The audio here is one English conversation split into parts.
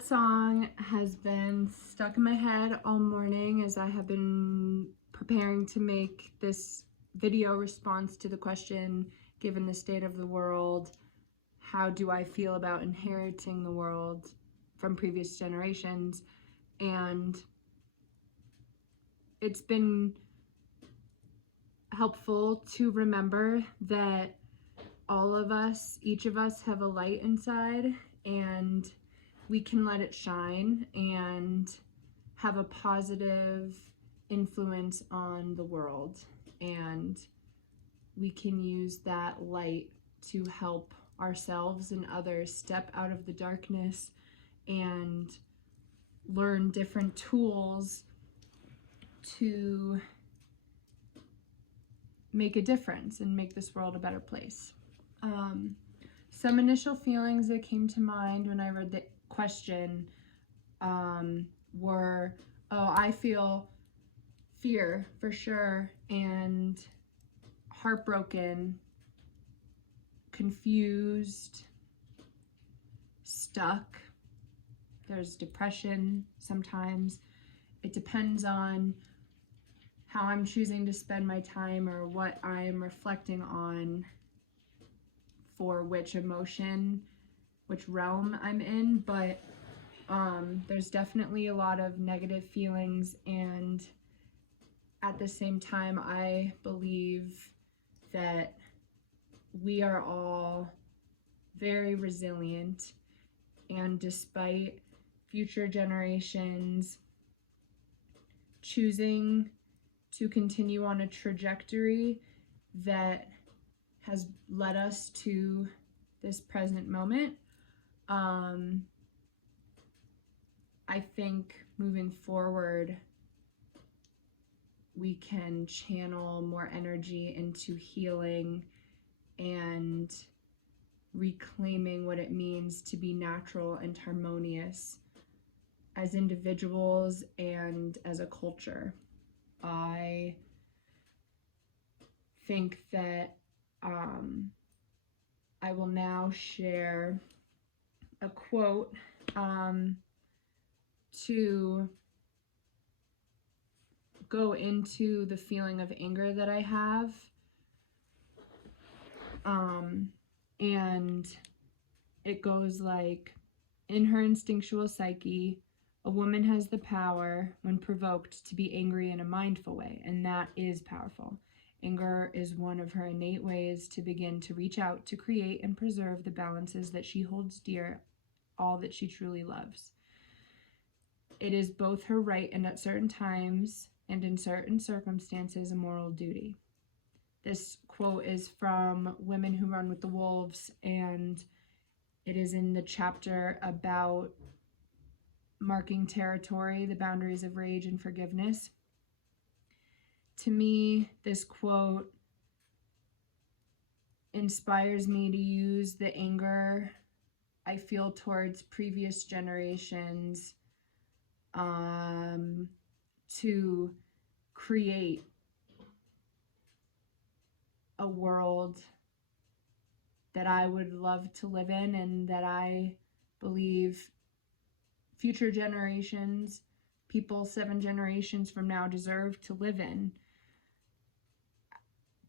That song has been stuck in my head all morning as I have been preparing to make this video response to the question, given the state of the world, how do I feel about inheriting the world from previous generations? And it's been helpful to remember that all of us, each of us, have a light inside, and we can let it shine and have a positive influence on the world. And we can use that light to help ourselves and others step out of the darkness and learn different tools to make a difference and make this world a better place. Some initial feelings that came to mind when I read the question were, I feel fear for sure, and heartbroken, confused, stuck. There's depression sometimes. It depends on how I'm choosing to spend my time or what I'm reflecting on for which emotion, which realm I'm in, but there's definitely a lot of negative feelings, and at the same time, I believe that we are all very resilient, and despite future generations choosing to continue on a trajectory that has led us to this present moment, I think moving forward, we can channel more energy into healing and reclaiming what it means to be natural and harmonious as individuals and as a culture. I think that I will now share a quote to go into the feeling of anger that I have. And it goes like, in her instinctual psyche, a woman has the power, when provoked, to be angry in a mindful way, and that is powerful. Anger is one of her innate ways to begin to reach out to create and preserve the balances that she holds dear, all that she truly loves. It is both her right and at certain times and in certain circumstances a moral duty. This quote is from Women Who Run with the Wolves, and it is in the chapter about marking territory, the boundaries of rage and forgiveness. To me, this quote inspires me to use the anger I feel towards previous generations to create a world that I would love to live in, and that I believe future generations, people 7 generations from now, deserve to live in.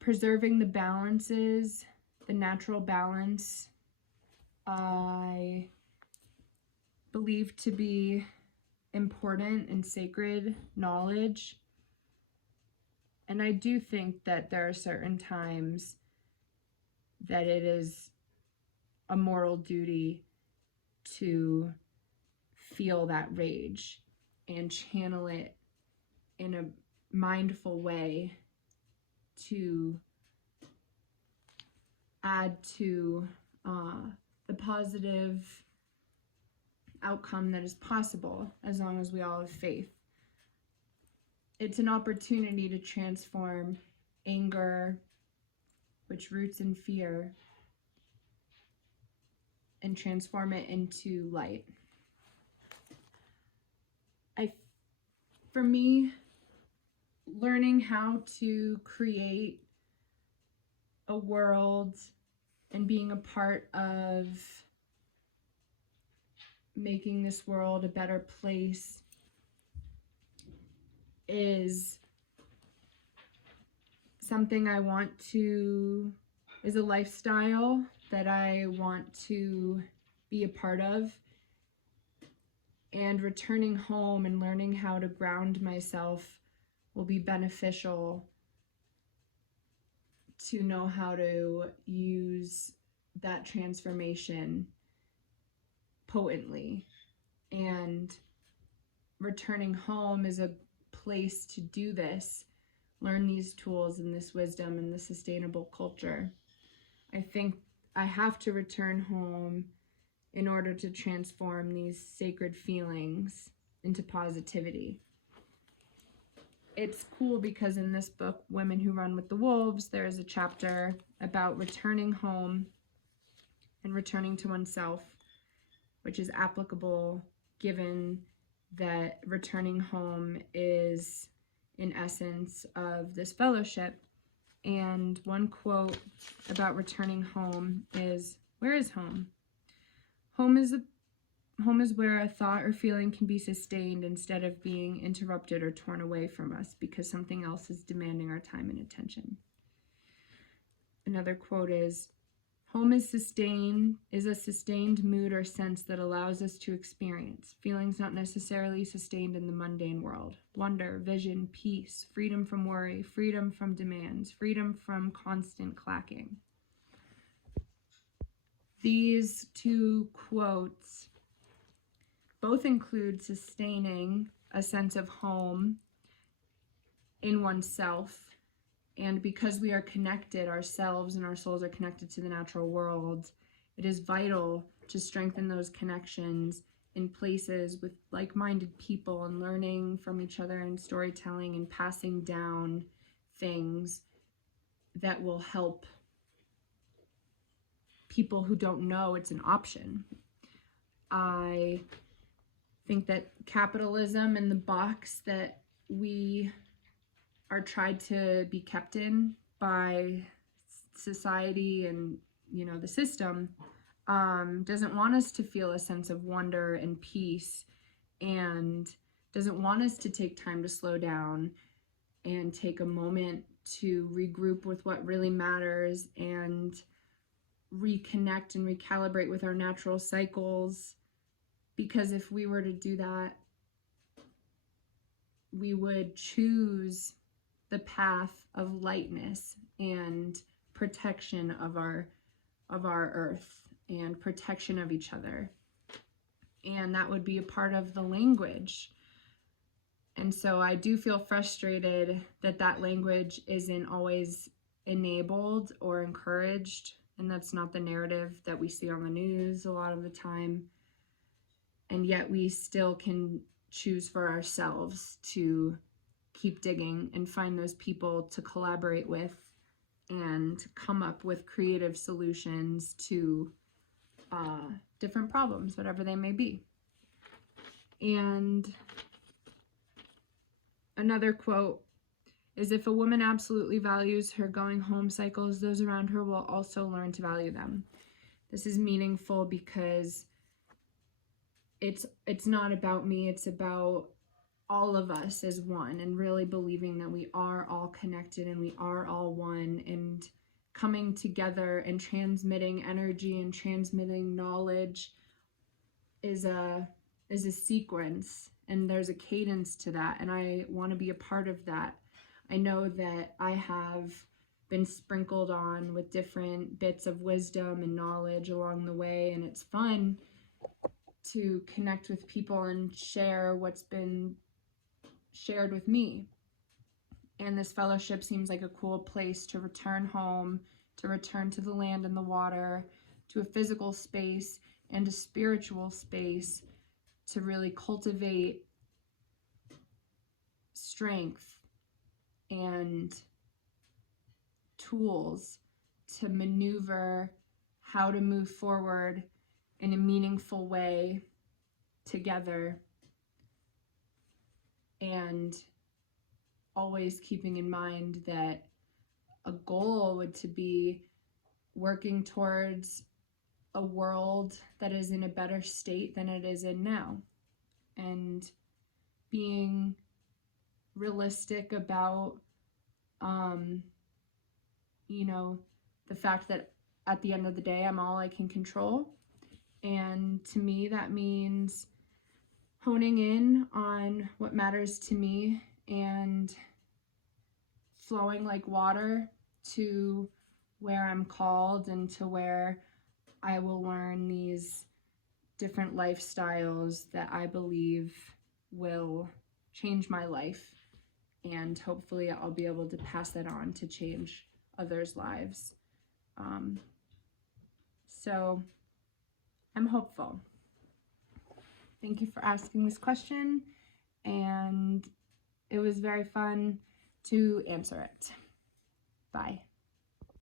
Preserving the balances, the natural balance, I believe to be important and sacred knowledge. And I do think that there are certain times that it is a moral duty to feel that rage and channel it in a mindful way to add to the positive outcome that is possible, as long as we all have faith. It's an opportunity to transform anger, which roots in fear, and transform it into light. For me, learning how to create a world and being a part of making this world a better place is something is a lifestyle that I want to be a part of. And returning home and learning how to ground myself will be beneficial to know how to use that transformation potently. And returning home is a place to do this, learn these tools and this wisdom and the sustainable culture. I think I have to return home in order to transform these sacred feelings into positivity. It's cool because in this book, Women Who Run with the Wolves, there is a chapter about returning home and returning to oneself, which is applicable given that returning home is in essence of this fellowship. And one quote about returning home is, "Where is home? Home is where a thought or feeling can be sustained instead of being interrupted or torn away from us because something else is demanding our time and attention." Another quote is, "Home is a sustained mood or sense that allows us to experience feelings not necessarily sustained in the mundane world. Wonder, vision, peace, freedom from worry, freedom from demands, freedom from constant clacking." These two quotes both include sustaining a sense of home in oneself. And because we are connected, ourselves and our souls are connected to the natural world, it is vital to strengthen those connections in places with like-minded people and learning from each other and storytelling and passing down things that will help people who don't know it's an option. I think that capitalism and the box that we are tried to be kept in by society and the system doesn't want us to feel a sense of wonder and peace, and doesn't want us to take time to slow down and take a moment to regroup with what really matters and reconnect and recalibrate with our natural cycles. Because if we were to do that, we would choose the path of lightness and protection of our earth and protection of each other. And that would be a part of the language. And so I do feel frustrated that that language isn't always enabled or encouraged. And that's not the narrative that we see on the news a lot of the time. And yet we still can choose for ourselves to keep digging and find those people to collaborate with and come up with creative solutions to different problems, whatever they may be. And another quote is, "If a woman absolutely values her going home cycles, those around her will also learn to value them." This is meaningful because it's not about me, it's about all of us as one, and really believing that we are all connected and we are all one, and coming together and transmitting energy and transmitting knowledge is a sequence, and there's a cadence to that, and I want to be a part of that. I know that I have been sprinkled on with different bits of wisdom and knowledge along the way, and it's fun to connect with people and share what's been shared with me. And this fellowship seems like a cool place to return home, to return to the land and the water, to a physical space and a spiritual space, to really cultivate strength and tools to maneuver how to move forward in a meaningful way together, and always keeping in mind that a goal would to be working towards a world that is in a better state than it is in now, and being realistic about the fact that at the end of the day, I'm all I can control. And to me, that means honing in on what matters to me and flowing like water to where I'm called and to where I will learn these different lifestyles that I believe will change my life. And hopefully I'll be able to pass that on to change others' lives. So I'm hopeful. Thank you for asking this question, and it was very fun to answer it. Bye.